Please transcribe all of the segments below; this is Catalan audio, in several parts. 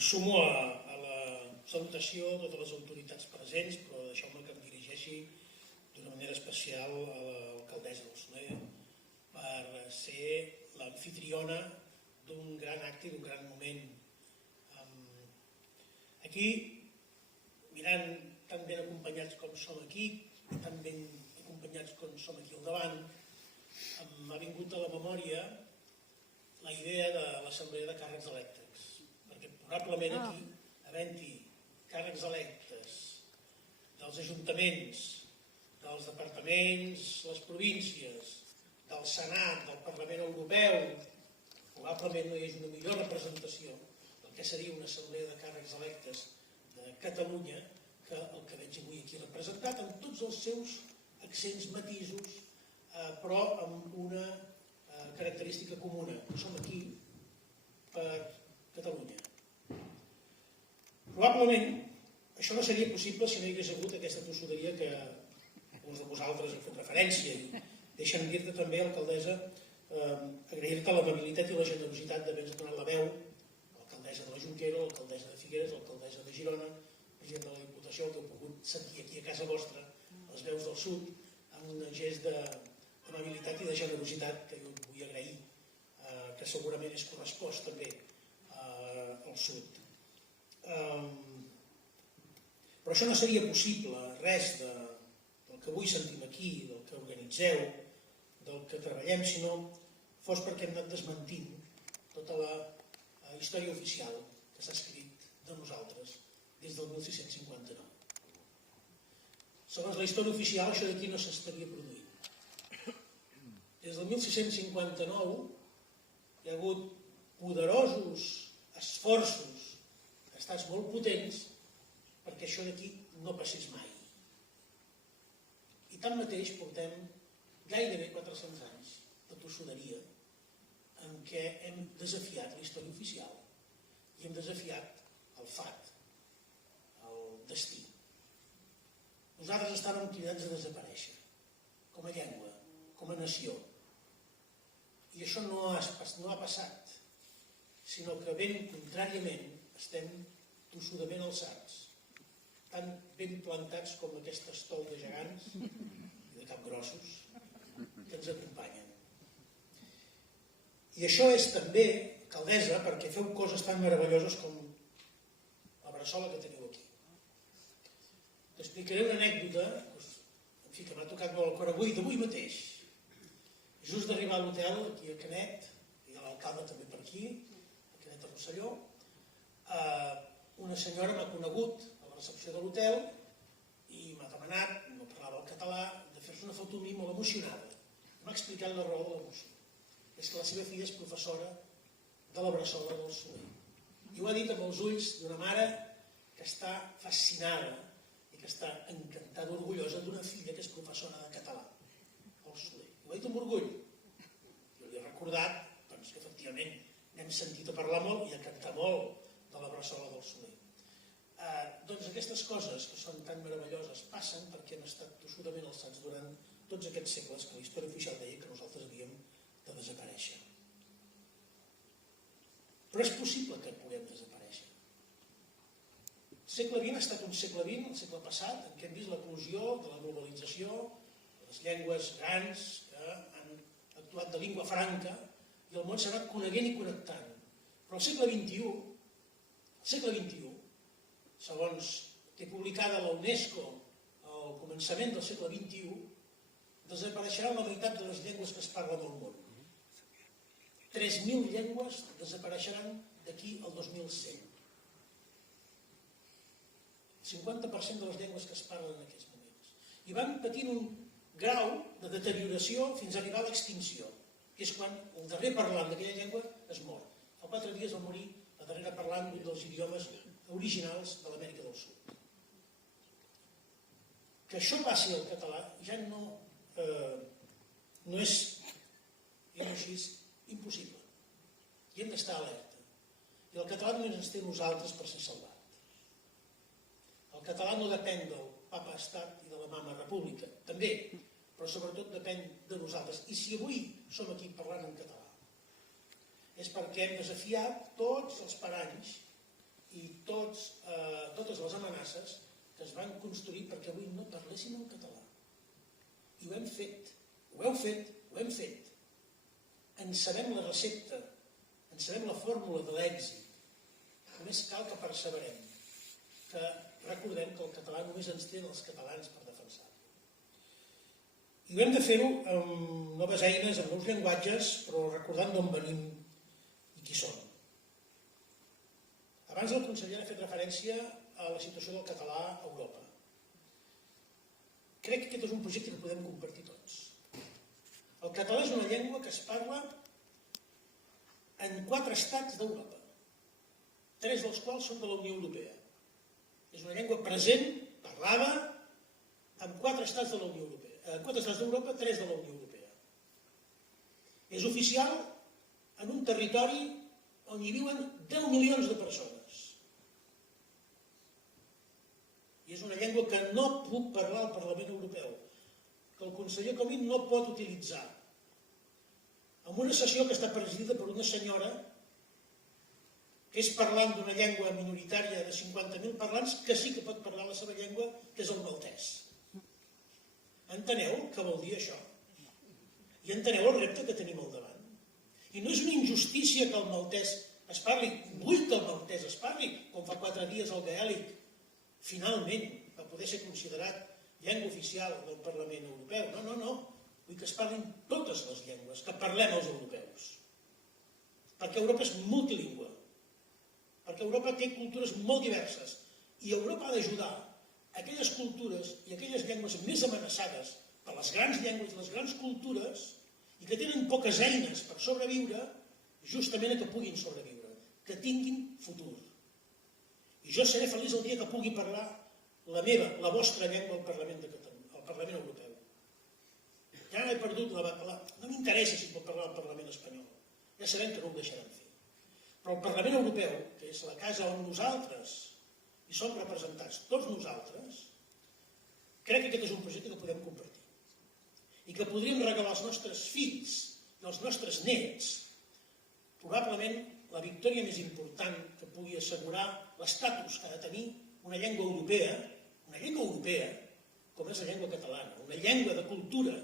sumo a la salutació de totes les autoritats presents, però deixeu-me que em dirigeixi d'una manera especial a l'alcaldessa del Soler per ser l'amfitriona d'un gran acte i d'un gran moment. Aquí, mirant tan ben acompanyats com som aquí, tan ben acompanyats com som aquí al davant, m'ha vingut a la memòria la idea de l'assemblea de càrrecs elèctrics, perquè probablement aquí, havent-hi càrrecs electes dels ajuntaments, dels departaments, les províncies, del Senat, del Parlament Europeu, probablement no hi hagi una millor representació del que seria una assemblea de càrrecs electes de Catalunya que el que veig avui aquí representat amb tots els seus accents, matisos, però amb una característica comuna. Som aquí per Catalunya. Probablement això no seria possible si no hi hagués hagut aquesta tossuderia que alguns de vosaltres hi fet referència. I deixa'm dir-te també, alcaldessa, agrair-te l'amabilitat i la generositat d'haver-nos donat la veu, l'alcaldessa de la Jonquera, l'alcaldessa de Figueres, l'alcaldessa de Girona, el president de la Diputació, que heu pogut sentir aquí a casa vostra, les veus del sud, amb un gest d'amabilitat i de generositat que jo vull agrair, que segurament és correspost també al sud. Però això no seria possible, res del que avui sentim aquí, del que organitzeu, del que treballem, si no fos perquè hem anat desmentint tota la història oficial que s'ha escrit de nosaltres des del 1659. Segons la història oficial, això d'aquí no s'estaria produint. Des del 1659 hi ha hagut poderosos esforços d'estats molt potents perquè això d'aquí no passés mai. I tanmateix portem gairebé 400 anys de tossuderia en què hem desafiat la història oficial i hem desafiat el fat, el destí. Nosaltres estàvem cridats a desaparèixer, com a llengua, com a nació. I això no ha passat, sinó que ben contràriament estem tossudament alçats, tan ben plantats com aquest estol de gegants i de capgrossos que ens acompanyen. I això és també, alcaldessa, perquè feu coses tan meravelloses com la bressola que teniu aquí. T'explicaré una anècdota que m'ha tocat molt el cor d'avui mateix. Just d'arribar a l'hotel, aquí a Canet, i a l'alcalde també per aquí, a Canet de Rosselló, una senyora m'ha conegut a la recepció de l'hotel i m'ha demanat, no parlava el català, de fer-se una foto amb mi molt emocionada. M'ha explicat la raó de l'emoció. És que la seva filla és professora de la Bressola del Soler. I ho ha dit amb els ulls d'una mare que està fascinada i que està encantada, orgullosa d'una filla que és professora de català al Soler. Ho ha dit amb orgull. Jo li he recordat que efectivament n'hem sentit a parlar molt i a cantar molt de la Bressola del Soler. Doncs aquestes coses que són tan meravelloses passen perquè hem estat tossudament alçats durant tots aquests segles que la història oficial deia que nosaltres havíem de desaparèixer. Però és possible que puguem desaparèixer. El segle XX ha estat un segle XX, el segle passat, en què hem vist l'eclosió de la globalització, les llengües grans que han actuat de língua franca i el món s'ha anat coneguent i connectant. Però el segle XXI, segons té publicada la UNESCO al començament del segle XXI, desapareixerà la meitat de les llengües que es parlen al món. 3.000 llengües desapareixeran d'aquí al 2100. El 50% de les llengües que es parlen en aquests moments. I van patint un grau de deterioració fins a arribar a l'extinció, que és quan el darrer parlant d'aquella llengua es mor. Fa 4 dies va morir la darrera parlant d'un dels idiomes originals de l'Amèrica del Sud. Que això passi al català ja no és, diguem-ho així, impossible. I hem d'estar alerta. I el català només ens té nosaltres per ser salvat. El català no depèn del papa estat i de la mama república, també, però sobretot depèn de nosaltres. I si avui som aquí parlant en català, és perquè hem desafiat tots els paranys i totes les amenaces que es van construir perquè avui no parléssim en català. I ho hem fet, ho hem fet. En sabem la recepta, en sabem la fórmula de l'èxit. Només cal que perseverem, que recordem que el català només ens té els catalans per defensar-lo. I ho hem de fer-ho amb noves eines, amb nous llenguatges, però recordant d'on venim i qui som. Abans el conseller ha fet referència a la situació del català a Europa. Crec que aquest és un projecte que podem compartir tots. El català és una llengua que es parla en 4 estats d'Europa, 3 dels quals són de la Unió Europea. És una llengua present, parlada, en 4 estats de la Unió Europea. 4 estats d'Europa, 3 de la Unió Europea. És oficial en un territori on hi viuen 10 milions de persones. I és una llengua que no puc parlar al Parlament Europeu, que el conseller Comín no pot utilitzar. En una sessió que està presidida per una senyora que és parlant d'una llengua minoritària de 50.000 parlants que sí que pot parlar la seva llengua, que és el maltès. Enteneu què vol dir això? I enteneu el repte que tenim al davant? I no és una injustícia que el maltès es parli, vull que el maltès es parli, com fa 4 dies el gaèlic, finalment va poder ser considerat llengua oficial del Parlament Europeu. No. Vull que es parlin totes les llengües, que parlem els europeus. Perquè Europa és multilingüe. Perquè Europa té cultures molt diverses. I Europa ha d'ajudar aquelles cultures i aquelles llengües més amenaçades per les grans llengües i les grans cultures i que tenen poques eines per sobreviure, justament a que puguin sobreviure, que tinguin futur. I jo seré feliç el dia que pugui parlar la meva, la vostra llengua al Parlament de Catalunya, al Parlament Europeu. Ja he perdut no m'interessa si pot parlar al Parlament espanyol. Ja sabem que no ho deixaran fer. Però el Parlament Europeu, que és la casa on nosaltres hi som representats, tots nosaltres, crec que aquest és un projecte que podem compartir. I que podríem regalar als nostres fills i als nostres nets probablement la victòria més important que pugui assegurar l'estatus que ha de tenir una llengua europea, com és la llengua catalana, una llengua de cultura,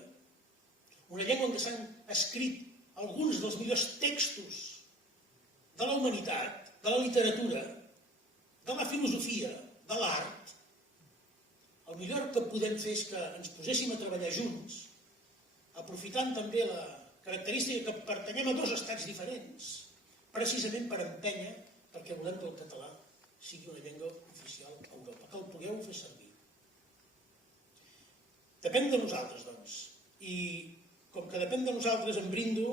una llengua en què s'han escrit alguns dels millors textos de la humanitat, de la literatura, de la filosofia, de l'art. El millor que podem fer és que ens poséssim a treballar junts, aprofitant també la característica que pertanyem a 2 estats diferents, precisament per empènyer perquè volem que el català sigui una llengua oficial a Europa, que el pugueu fer servir. Depèn de nosaltres, doncs. I com que depèn de nosaltres, em brindo,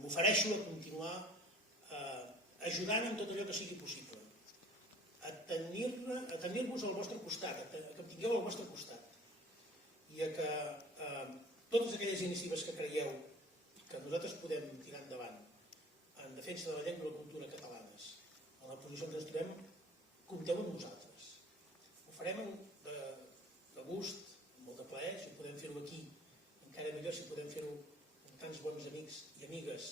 m'ofereixo a continuar ajudant en tot allò que sigui possible. A tenir-vos al vostre costat, que em tingueu al vostre costat. I a que totes aquelles iniciatives que creieu que nosaltres podem tirar endavant en defensa de la llengua i la cultura catalanes, en la posició que ens trobem, compteu amb nosaltres. Ho farem de gust, amb molt de plaer, si podem fer-ho aquí, encara millor si podem fer-ho amb tants bons amics i amigues,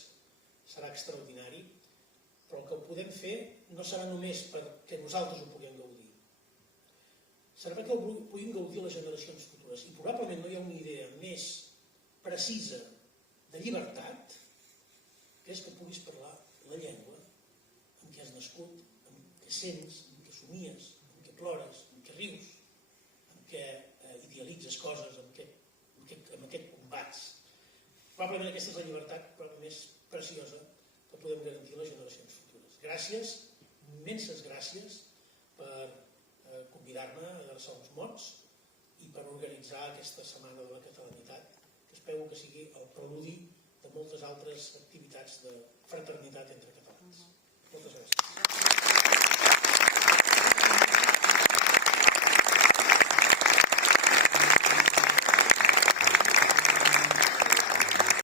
serà extraordinari, però el que ho podem fer no serà només perquè nosaltres ho puguem gaudir. Serà perquè ho puguin gaudir les generacions futures. I probablement no hi ha una idea més precisa de llibertat que és que puguis parlar la llengua en què has nascut, en què sents, en què somies, en què plores, en què rius, en què idealitzes coses, amb què combats. Probablement aquesta és la llibertat més preciosa que podem garantir a les generacions futures. Gràcies, immenses gràcies per convidar-me a adreçar uns mots i per organitzar aquesta Setmana de la Catalanitat, que espero que sigui el preludi de moltes altres activitats de fraternitat entre catalans. Moltes gràcies.